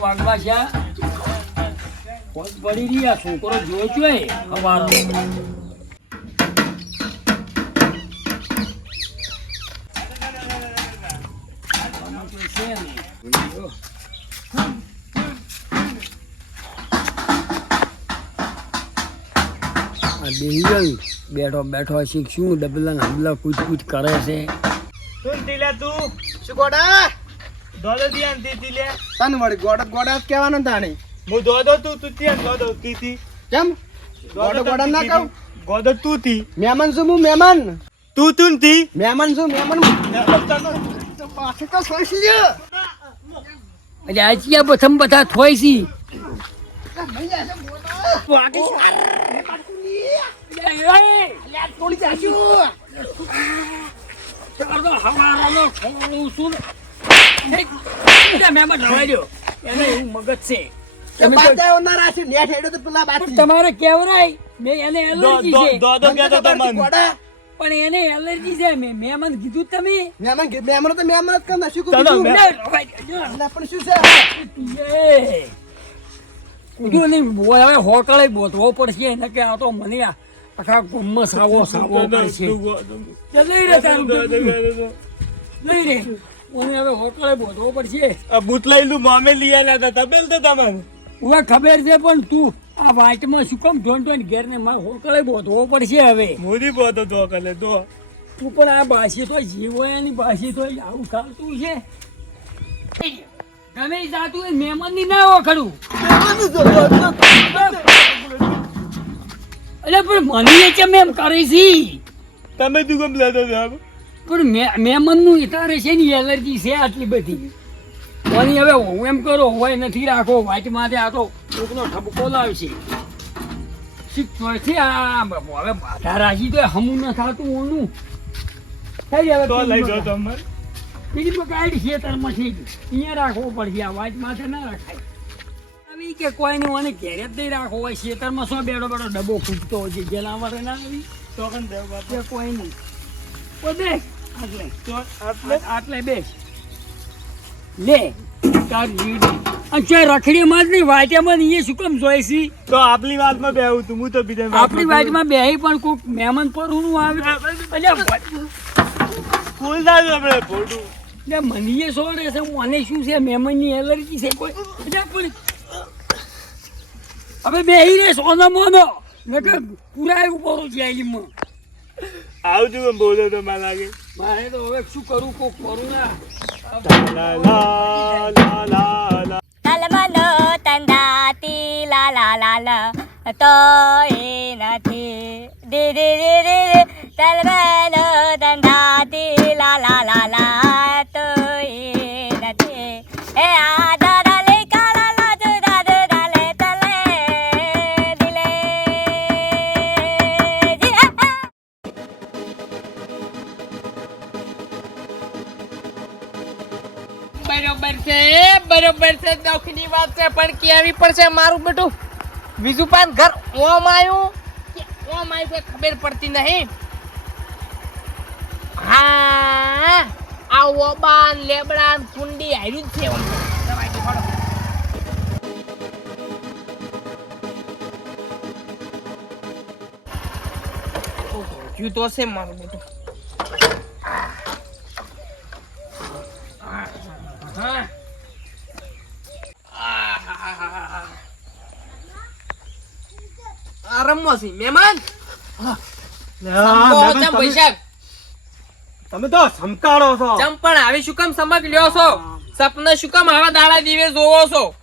વાગવા છે? પગ પડી રહ્યા? છોકરો જોયો છો બેઠો બેઠો શીખશું, ડબલા હમલા કૂચ કૂચ કરે છે. તું. શું ગોડા? દોડો દિયાન તી ટીલે તને વળી ગોડા ગોડા જ કહેવાનું તાણે હું દોડો તું તું ત્યાં દોડો કીધી કેમ ગોડા ગોડા ના કહું ગોડો તું તી મહેમાન છું હું મહેમાન તું તું તી મહેમાન છું મહેમાન પાછું તો સોસી લ્યો. એટલે આજે પ્રથમ બધા થોય છી બાચાઓ ના રાખે, નેટ હેડ્યો તો પેલા બાચી. તમારે કેવરાય? મેં એને એલર્જી છે. પણ એને એલર્જી છે. મેં મહેમાન કીધું તમે. મહેમાન મહેમાન તો મહેમાન જ કરે, શું પણ શું છે? કીધું નહીં હવે હોકળે બોધવો પડશે. એને કે આ તો મને આખા ગુમ્મ સાવો સાવો પડશે લઈ રે તારું લઈ રે. મને હવે હોટલે બોધવો પડશે. આ બુતલાઈલું મામે લઈ હતા તબેલ તો તમને હવે ખબર છે પણ તું આ વાંચમાં શું કામ ઢોન ઢોન ઘેર ને મારે હોટલે બોધવો પડશે હવે. મોદી બોતો તો કલે તો. તું પણ આ બાસી તો એની બાસી તો આવું ચાલતું છે. તમે જાતું જાતું મહેમાન મહેમાનની ના ઓખડું એટલે પણ મને કેમ એમ કરે છે? તમે તું કેમ લેતો હતો પણ મે- નું ઇતારે છે ને એલર્જી છે આટલી બધી. પણ હવે હું એમ કરો હોય નથી રાખો વાઈટ માટે આ તો કોકનો ઠપકો લાવશે. ચોથી આ હવે બાધા રાખી તો હમું ન થતું ઓનું. થઈ હવે તો લઈ જાઓ બીજી તમારે. બીજી કાઢી ખેતરમાં છે અહીંયા રાખવો પડશે આ વાઈટ માથે ના રખાય. આવી કે કોઈ નહીં મને ઘેરે જ નહીં રાખવો હોય ખેતરમાં શું બેડો બેડો ડબ્બો ખૂટતો હોય છે જેના માટે ના આવી? તો કોઈ નહીં બેસ આટલે. તો આટલે? આટલે બેસ લે તાર જીડી અને ચોય રખડીમાં જ નહીં વાટ્યામાં એ શું કેમ જોઈશી તો આપણી વાતમાં બેહું તું હું તો બીજા આપણી વાતમાં બેહી પણ કોઈક મહેમાન પર હું આવે. ફૂલ થાય આપણે ફોટું. એટલે મને સોડે છે મને શું છે મહેમાનની એલર્જી છે કોઈ? પણ હવે બેહી રે સોનો મોનો. નકર પુરાય ઉપર આઈલીમાં આવતું બોલો તો મને લાગે. તો શું કરું? કોક કરું તલમનો તંદાતી લા લા લા લા એ નથી. રે રે રે રે તલમનો દુઃખની વાત છે, પણ કેવી પડશે મારું બેટું. બીજું ઘર ઓમ આવ્યું કે ઓમ આવ્યું કોઈ ખબર પડતી નહીં. હા આ ઓબાન લેબડાન કુંડી હાર્યું જ છે ઓમ. તો છે મારું બેટું હા છે મહેમાન. તમે તો સમકાળો છો. ચમ પણ આવી શું કામ સમક લ્યો છો? સપના શું કામ આવા દાડા દીવે જોવો છો?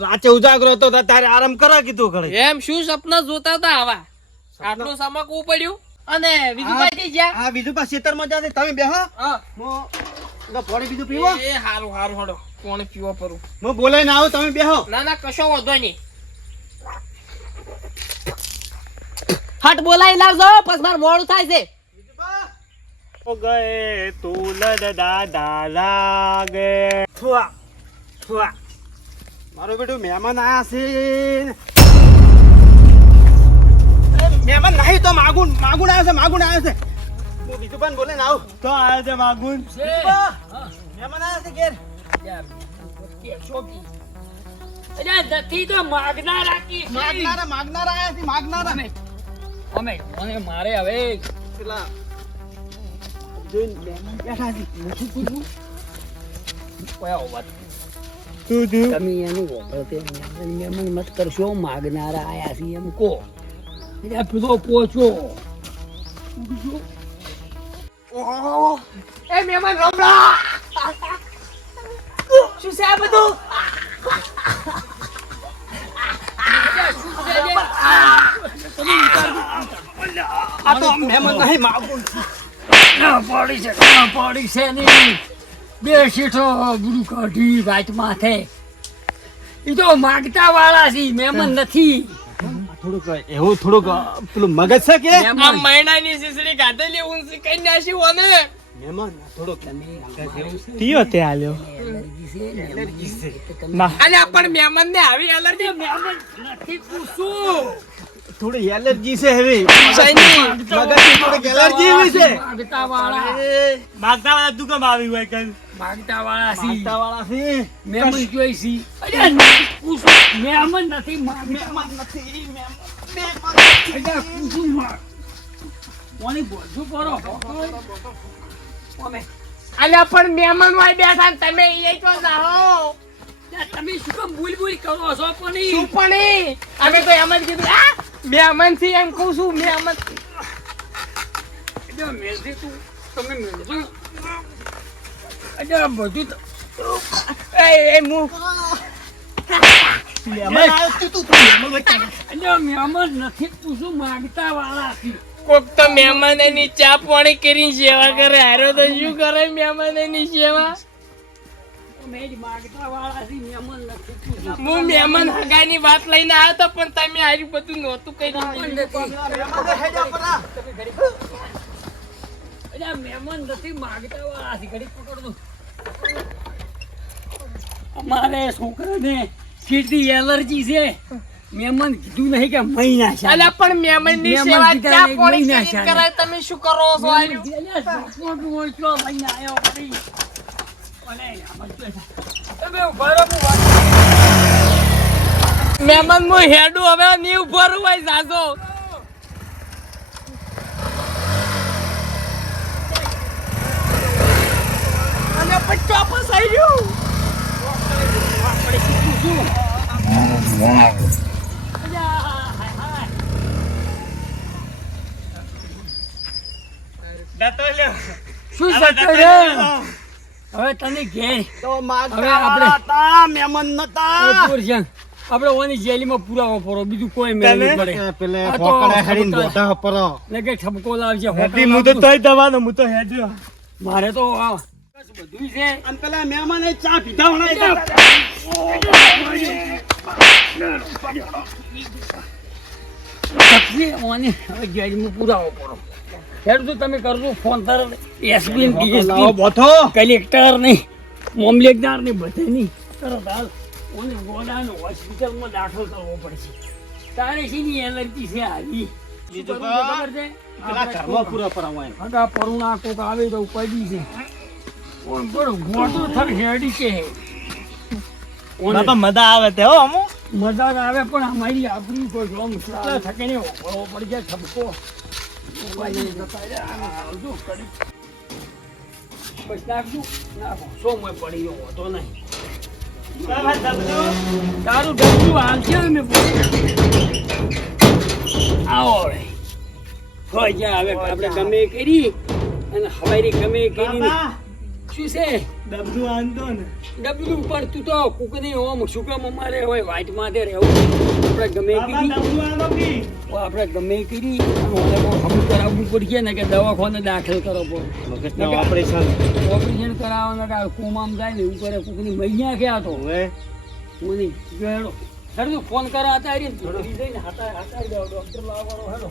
રાતે ઉજાગરો તો તારે આરામ કરવા કીધું ખરે એમ શું સપના જોતા હતા આવા? આટલું સમકવું પડ્યું? અને વિજુભાઈ હા. ગયા બીજું પાછું ખેતરમાં જાતે તમે બેહો. હા. હું પાણી બીજું પીવો. એ હારું હારું હડો કોણ પીવો પરું. હું બોલાઈને આવું તમે બેહો. ના ના કશો વાંધો નહીં. હટ બોલાવી લાવજો પછી મારું મોડું થાય છે. ગયે તુલદ દાદા લાગે. થવા થુઆ. મારો બેટું મહેમાન આયા છે. મહેમાન નહીં તો માગુન માગુન આવ્યો છે માગુન આવ્યો છે. હું બીજું પણ બોલે આવું. તો આવ્યો છે માગુન. મહેમાન આવ્યો છે ઘેર. નથી તો માગનારા માગનારા આયા છે માગનારા. અમે અમે મને મારે હવે પેલા તમે એનું મત કરશો માગનારા આયા છે એમ કહો. પેલો પોચો. એ મહેમાન રમડા શું છે આ બધું આ તો મહેમાન નહીં માગું પડી છે પડી છે નહીં. બે શીઠો ગુરુ કાઢી વાટ માથે. એ તો માગતા વાળા છે મહેમાન નથી. થોડુંક એવું થોડુંક પેલું મગજ છે કે? આ મહિનાની સીસડી કાઢેલી ઊંચી કઈ નાસી ઓને મહેમાન તે આલ્યો. પણ મહેમાન ને. આવી એલર્જી નથી પૂછું થોડી એલર્જી છે? મગજની થોડીક એલર્જી એવી છે. માગતા વાળા માગતા વાળા તું કેમ આવી હોય કઈ? માગતા વાળા સી. માગતા વાળા છે મહેમાન જોઈ સી. અરે પૂછું. મહેમાન નથી મહેમાન નથી મહેમાન અરે પૂછું માગ. કોની બોલશું કરો ઓમે. અલ્યા પણ મહેમાન હોય બેઠા ને તમે એ તો જાઓ. તમે શું કામ ભૂલ બોલ કરો છો પણ શું પણ અમે તો એમ જ કીધું આ મહેમાનથી એમ કહું છું મહેમાન અરે મેલજી તું તમે મેલજો અરે બધું તો- એ હું મહેમાન નથી પૂછું માગતા વાળા કોક તો મહેમાન એની ચા પાણી કરીને સેવા કરે હારો તો શું કરે મહેમાન એની સેવા? હું મહેમાન હગાની વાત લઈને આવ્યો હતો પણ તમે હાર્યું બધું નહોતું કઈ મહેમાન નથી માગતા વાળા ઘડી પકડો અમારે છોકરાને કેટલી એલર્જી છે મહેમાન કીધું નહીં કે મહિના છે અલ્યા પણ મહેમાનની સેવા ક્યાં પાણી મહિના. કરાય તમે શું કરો છો હું વાત મહેમાન મુ હેડું હવે નહીં ઊભો રહું હોય જાજો. અને ચોપસ આવી ગયું. શું લ્યો. હવે તને ઘેર. તો માગતા આપણે- હતા મહેમાન નતા. પૂર છે. આપણે ઓની જેલીમાં પુરાવો પરો બીજું કોઈ મેળ નહીં પડે. પેલે ફોકડા હેડીને ખબર પરો ને કે ઠપકો લાવજે હેડી હું તો તોય દવાનો હું તો હેડ્યો મારે તો આ બધું છે. અને પેલા મહેમાન એ ચા પીધા. હતા. શક્તિ ઓની હવે જેલીમાં પુરાવો પડો હેડ તમે કરજો ફોન તર. SP DSP બોથો. કલેક્ટર નહીં મામલેદાર ને બધે નહીં. તરત હાલ ઓને ગોડાનો હોસ્પિટલમાં દાખલ કરવો પડશે. તારે શીની એલર્જી છે આવી? બીજું શું કરવું છે ખબર છે? પેલા ઘરમાં પૂરા પરાવા હગા પરુણા કોક આવે તો પડી છે. ઓન બરો ગોટો થર હેડી કે ના તો મજા આવે તે હો અમુ મજા આવે પણ અમારી આપણી કોઈ એટલે થકે નહીં પડી જાય ઠપકો. તારું અમે આવો હવે આપણે ગમે કરી અને હવારી ગમે કરી શું છે ડબલું આંધો ને ડબલું પણ તું તો કુકની ઓમ કામ અમારે હોય વાઈટ માથે રહેવું આપણે ગમે ડબલું આંધો કી આપણે ગમે કરી હમું કરાવવું પડશે ને કે દવાખાને દાખલ કરો પડે ઓપરેશન ઓપરેશન કરાવવાના કે કોમામ જાય ને એવું કરે કોકની મહિયા ગયા તો. હવે મને ગયેલો સર ફોન કરા હતા ને હાથા હાથા ડોક્ટર લાવવાનો હેલો.